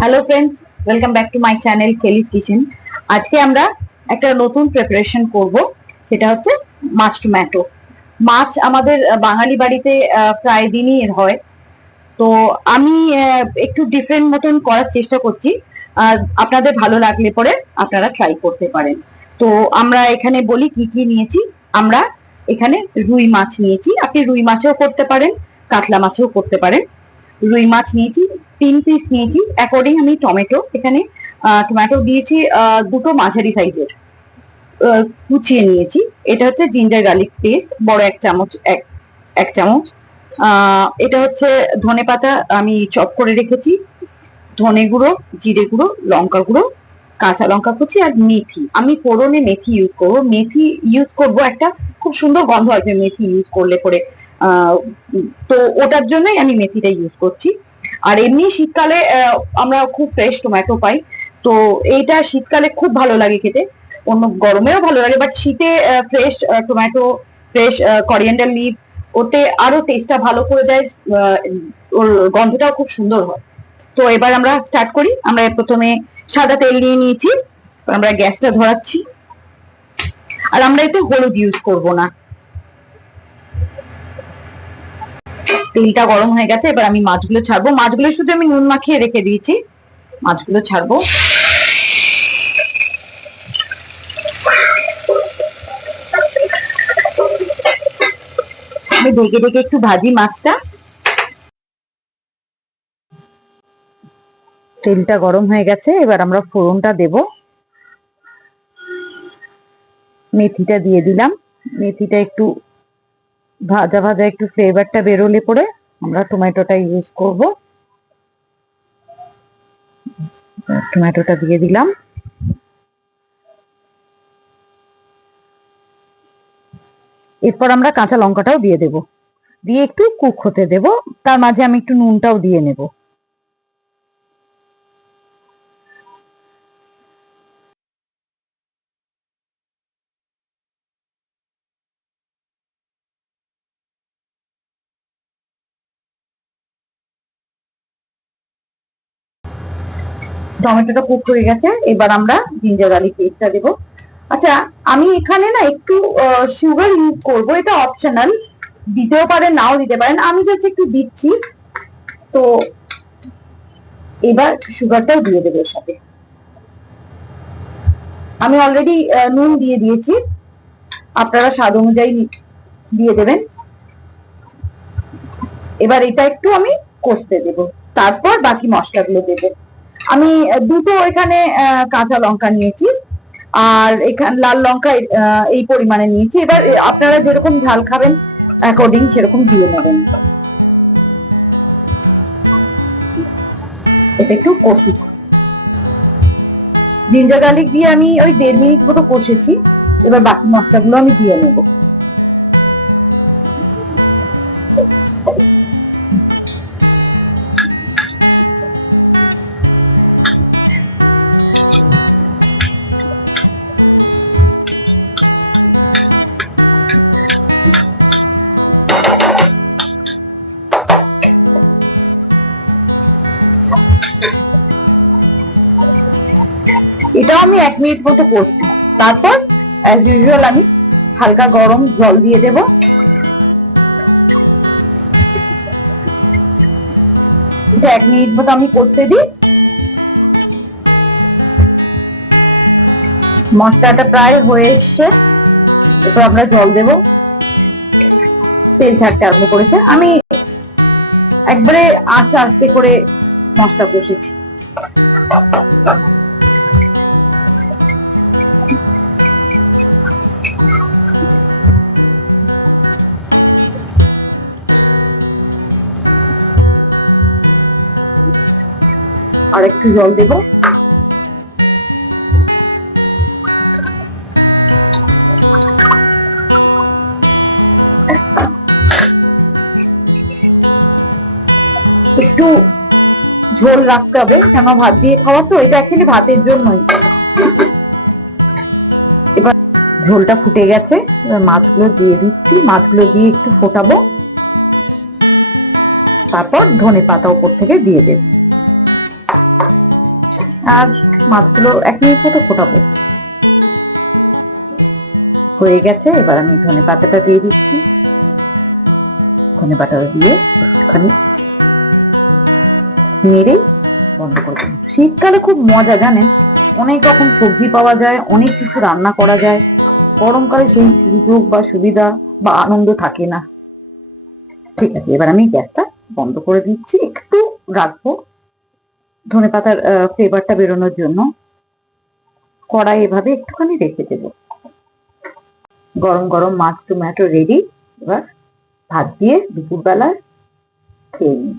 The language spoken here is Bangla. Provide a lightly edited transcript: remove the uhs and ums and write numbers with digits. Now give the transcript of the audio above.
Hello friends, welcome back to my channel কেলিস kitchen. আজকে আমরা একটা নতুন প্রিপারেশন করব, সেটা হচ্ছে মাছ টমেটো। মাছ আমাদের বাঙালি বাড়িতে প্রায় দিনই হয়। তো আমি একটু ডিফারেন্ট মতন করার চেষ্টা করছি। আপনাদের ভালো লাগলে পরে আপনারা ট্রাই করতে পারেন। তো আমরা এখানে বলি কি কি নিয়েছি। আমরা এখানে রুই মাছ নিয়েছি, আপনি রুই মাছেও করতে পারেন, কাতলা মাছেও করতে পারেন। রুই মাছ নিয়েছি 3 পিস নিয়েছি। অ্যাকর্ডিং আমি টমেটো এখানে টমেটো দিয়েছি দুটো মাঝারি সাইজের, কুচিয়ে নিয়েছি। এটা হচ্ছে জিঞ্জার গার্লিক পেস্ট, বড় 1 চামচ, এক চামচ। এটা হচ্ছে ধনে পাতা আমি চপ করে রেখেছি, ধনে গুঁড়ো, জিরে গুঁড়ো, লঙ্কা গুঁড়ো, কাঁচা লঙ্কা কুচি আর মেথি। আমি ফোড়নে মেথি ইউজ করবো। মেথি ইউজ করবো, একটা খুব সুন্দর গন্ধ আসবে মেথি ইউজ করলে পরে। তো ওটার জন্যই আমি মেথিটা ইউজ করছি। আর এমনি শীতকালে আমরা খুব ফ্রেশ টমেটো পাই, তো এইটা শীতকালে খুব ভালো লাগে খেতে। অন্য গরমেও ভালো লাগে, বাট শীতে fresh tomato, fresh coriander leave, ওতে আরো টেস্টটা ভালো করে দেয়। ওর গন্ধটাও খুব সুন্দর হয়। তো এবার আমরা স্টার্ট করি। আমরা প্রথমে সাদা তেল নিয়ে নিয়েছি, আমরা গ্যাসটা ধরাচ্ছি। আর আমরা এতে হলুদ ইউজ করব না। তেলটা গরম হয়ে গেছে, এবার আমি মাছগুলো ছাড়বো। মাছগুলো শুধু আমি নুন মাখিয়ে রেখে দিয়েছি, মাছগুলো ছাড়বো। আমি ঢেকে ঢেকে একটু ভাজি মাছটা। তেলটা গরম হয়ে গেছে, এবার আমরা ফোড়নটা দেব। মেথিটা দিয়ে দিলাম। মেথিটা একটু ভাজা ভাজা একটু ফ্লেভারটা বেরোলে পরে আমরা টমেটোটা ইউজ করব। টমেটোটা দিয়ে দিলাম। এরপর আমরা কাঁচা লঙ্কাটাও দিয়ে দেব, দিয়ে একটু কুক হতে দেব। তার মাঝে আমি একটু নুনটাও দিয়ে নেব। টমেটোটা কুক হয়ে গেছে, এবার আমরা জিঞ্জার গার্লিক পেস্টটা দেবো। আচ্ছা, আমি এখানে না একটু সুগার ইউজ করব, এটা অপশনাল, দিতেও পারেন নাও দিতে পারেন, আমি জাস্ট একটু দিচ্ছি। তো এবার সুগারটাও দিয়ে দেবো এর সাথে। আমি অলরেডি নুন দিয়ে দিয়েছি, আপনারা স্বাদ অনুযায়ী দিয়ে দেবেন। এবার এটা একটু আমি কষতে দেব, তারপর বাকি মশলাগুলো দেবো। আমি দুটো এখানে কাঁচা লঙ্কা নিয়েছি, আর এখানে লাল লঙ্কা এই পরিমাণে নিয়েছি। এবার আপনারা যেরকম ঝাল খাবেন অ্যাকর্ডিং সেরকম দিয়ে নেবেন। এটা একটু কষুক। জিঞ্জার গার্লিক দিয়ে আমি ওই 1.5 মিনিট মতো কষেছি। এবার বাকি মশলাগুলো আমি দিয়ে নেব। এটাও আমি 1 মিনিট মতো কষবো। তারপর অ্যাজ ইউজুয়াল আমি হালকা গরম জল দিয়ে দেব। এটা 1 মিনিট মতো আমি করতে দিই। মশলাটা প্রায় হয়ে এসছে, এরপর আমরা জল দেব। তেল ছাড়তে আরম্ভ করেছে। আমি একবারে আস্তে আস্তে করে মশলা কষেছি। আর একটু জল দেব। একটু ঝোল রাখতে হবে, কেন ভাত দিয়ে খাওয়া তো, এটা অ্যাকচুয়ালি ভাতের জন্যই। এবার ঝোলটা ফুটে গেছে, এবার মাছগুলো দিয়ে দিচ্ছি। মাছগুলো দিয়ে একটু ফোটাবো, তারপর ধনে পাতা উপর থেকে দিয়ে দেব। আর মাছগুলো 1 মিনিট মতো ফোটাবো। হয়ে গেছে, এবার আমি ধনে পাতাটা দিয়ে দিচ্ছি। ধনে পাতাটা দিয়ে একটুখানি নেড়ে বন্ধ করে দেবো। শীতকালে খুব মজা জানেন, অনেক রকম সবজি পাওয়া যায়, অনেক কিছু রান্না করা যায়। গরমকালে সেই সুযোগ বা সুবিধা বা আনন্দ থাকে না। ঠিক আছে, এবার আমি গ্যাসটা বন্ধ করে দিচ্ছি, একটু রাখবো ধনে পাতার ফ্লেভারটা বেরোনোর জন্য। কড়াই এভাবে একটুখানি রেখে দেবো। গরম গরম মাছ টমেটো রেডি। এবার ভাত দিয়ে দুপুরবেলায় খেয়ে নিই।